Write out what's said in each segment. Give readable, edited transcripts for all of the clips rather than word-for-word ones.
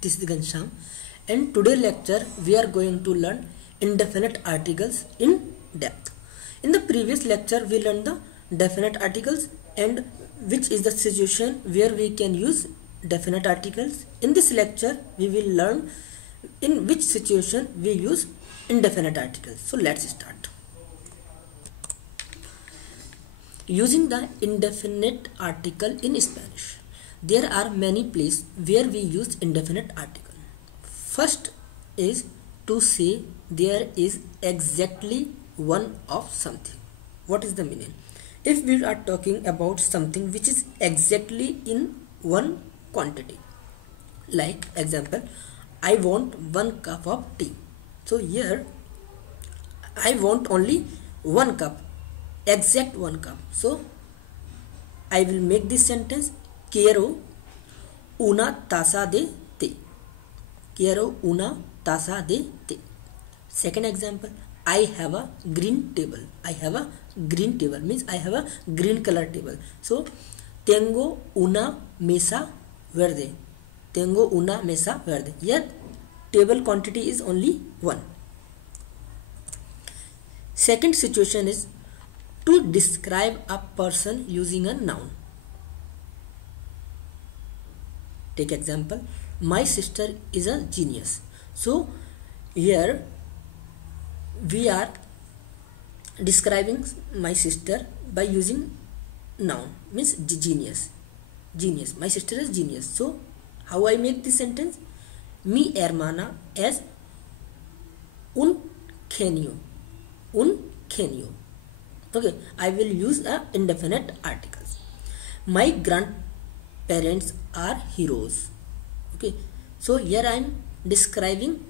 this is Gansham, and today lecture we are going to learn indefinite articles in depth. In the previous lecture we learned the definite articles and which is the situation where we can use definite articles. In this lecture we will learn in which situation we use indefinite articles. So let's start. Using the indefinite article in Spanish. There are many places where we use indefinite article. First is to say there is exactly one of something. What is the meaning? If we are talking about something which is exactly in one quantity, like example, I want 1 cup of tea. So here I want only 1 cup, exact 1 cup. So I will make this sentence: quiero una taza de té. Quiero una taza de té. Second example, I have a green table. I have a green table means I have a green color table. So tengo una mesa verde. Tengo una mesa verde. Here table quantity is only 1. Second situation is to describe a person using a noun. Take example, my sister is a genius. So here we are describing my sister by using noun, means genius. Genius. My sister is genius. So how I make this sentence? Mi hermana es un genio. Un genio. Okay, I will use a indefinite articles. My grandparents are heroes. Okay, so here I am describing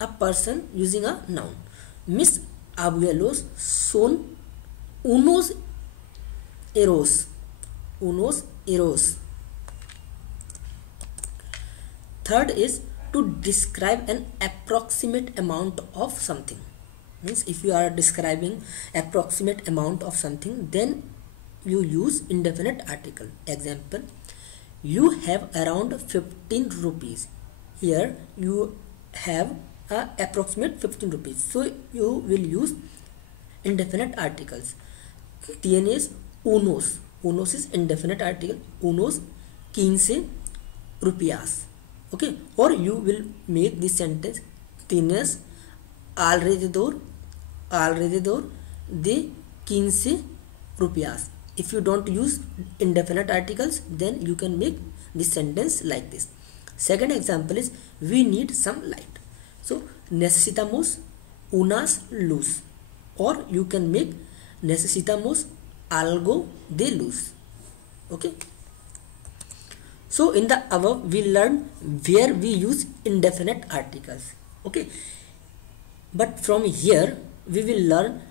a person using a noun. Mis abuelos son unos héroes. Unos héroes. Third is to describe an approximate amount of something. Means if you are describing approximate amount of something, then you use indefinite article. Example, you have around 15 rupees. Here you have approximate 15 rupees. So you will use indefinite articles. Tienes unos. Unos is indefinite article. Unos 15 rupias. Okay, or you will make this sentence: tienes alrededor de 15 rupias. If you don't use indefinite articles, then you can make this sentence like this. Second example is we need some light. So necesitamos unas luz, or you can make necesitamos algo de luz. Okay. So in the above we learned where we use indefinite articles. Okay. But from here we will learn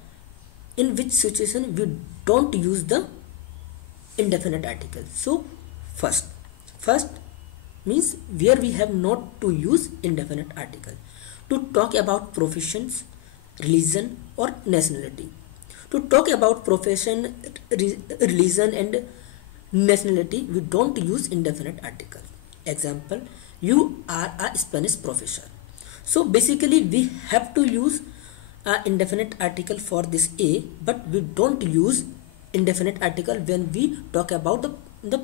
in which situation we don't use the indefinite article. So first means where we have not to use indefinite article. To talk about professions, religion or nationality. To talk about profession, religion and nationality, we don't use indefinite article. Example, you are a Spanish professor. So basically we have to use an indefinite article for this A, but we don't use indefinite article when we talk about the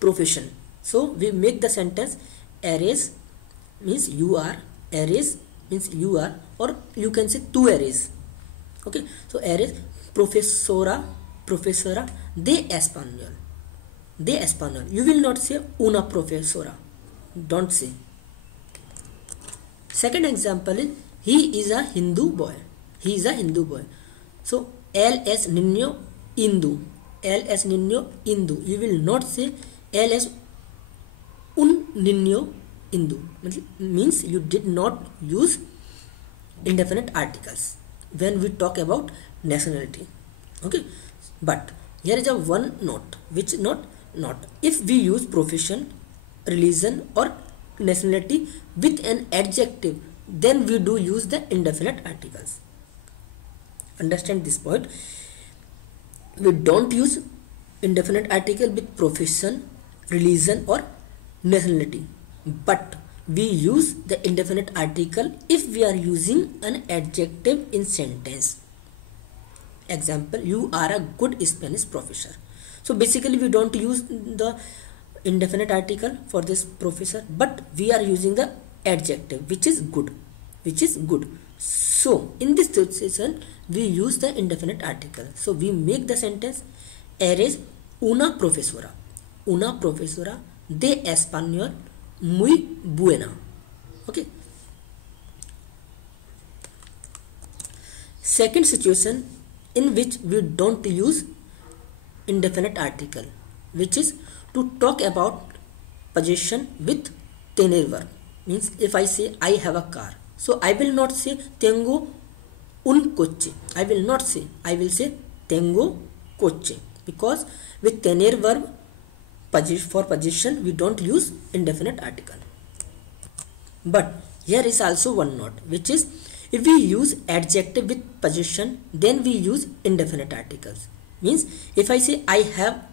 profession. So we make the sentence eres means you are, eres means you are, or you can say tú eres. Okay, so eres profesora de español. De español. You will not say una profesora. Don't say. Second example is he is a Hindu boy. He is a Hindu boy. So él es niño hindú. Él es niño hindú. You will not say él es un niño hindú. Means you did not use indefinite articles when we talk about nationality. Okay, but here is a one note. Which note? If we use profession, religion or nationality with an adjective, then we do use the indefinite articles. Understand this point. We don't use indefinite article with profession, religion or nationality. But we use the indefinite article if we are using an adjective in sentence. Example, you are a good Spanish professor. So basically we don't use the indefinite article for this professor, but we are using the adjective which is good, So in this situation we use the indefinite article. So we make the sentence, eres una profesora de español muy buena. Okay. Second situation in which we don't use indefinite article, which is to talk about possession with tener verb. Means if I say I have a car, so I will not say tengo un coche. I will say tengo coche, because with tener verb for possession we don't use indefinite article. But here is also one note, which is if we use adjective with possession, then we use indefinite articles. Means if I say I have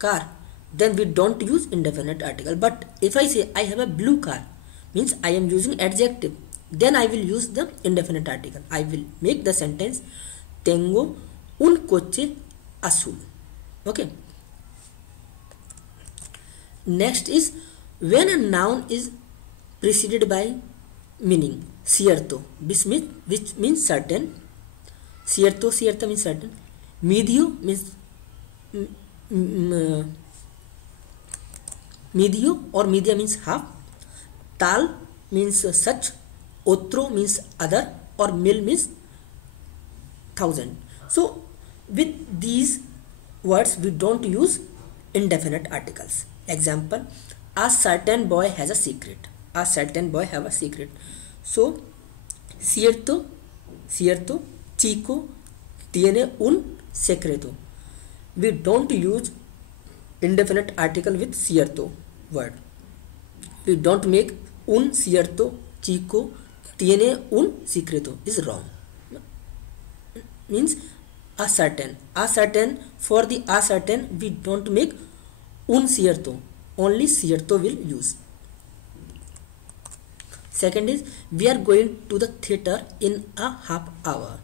car, then we don't use indefinite article. But if I say I have a blue car, means I am using adjective, then I will use the indefinite article. I will make the sentence tengo un coche azul. Okay. Next is when a noun is preceded by meaning. Cierto, which means certain. Cierto means certain. Medio means medio or media means half. Tal means such. Otro means other, or mil means 1000. So with these words we don't use indefinite articles. Example, a certain boy has a secret. So cierto chico tiene un secreto. We don't use indefinite article with cierto word. We don't make un cierto chico tiene un secreto. Is wrong. Means a certain. For the a certain we don't make un cierto. Only cierto will use. Second is we are going to the theater in a half hour.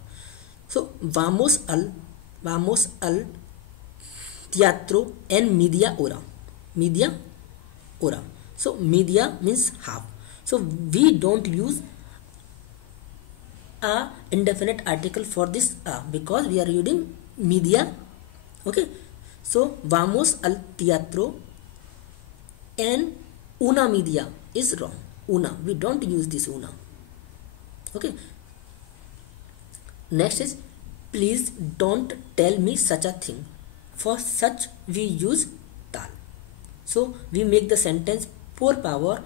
So vamos al teatro en media hora. So media means half. So we don't use a indefinite article for this because we are using media. Okay. So vamos al teatro en una media is wrong. Una, we don't use this una. Okay. Next is please don't tell me such a thing. For such we use tal. So we make the sentence por favor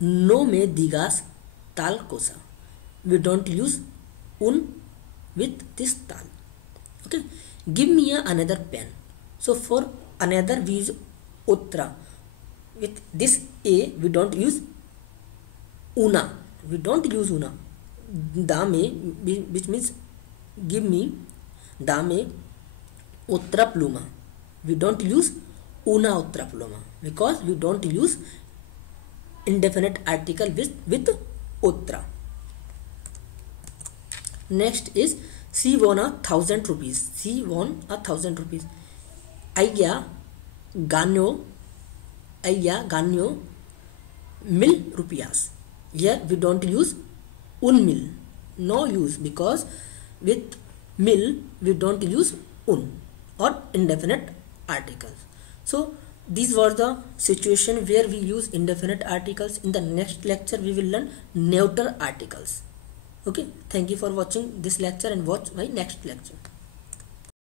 no me digas tal cosa. We don't use un with this tal. Okay. Give me another pen. So for another we use otra. With this a we don't use una. Dame, which means give me, dame otra pluma. We don't use una otra pluma because we don't use indefinite article with otra. Next is she won 1,000 rupees. Ella ganó 1,000 rupias. Here we don't use un mil. No use, because with mil we don't use un or indefinite articles. So these were the situation where we use indefinite articles. In the next lecture we will learn neuter articles. Okay, thank you for watching this lecture and watch my next lecture.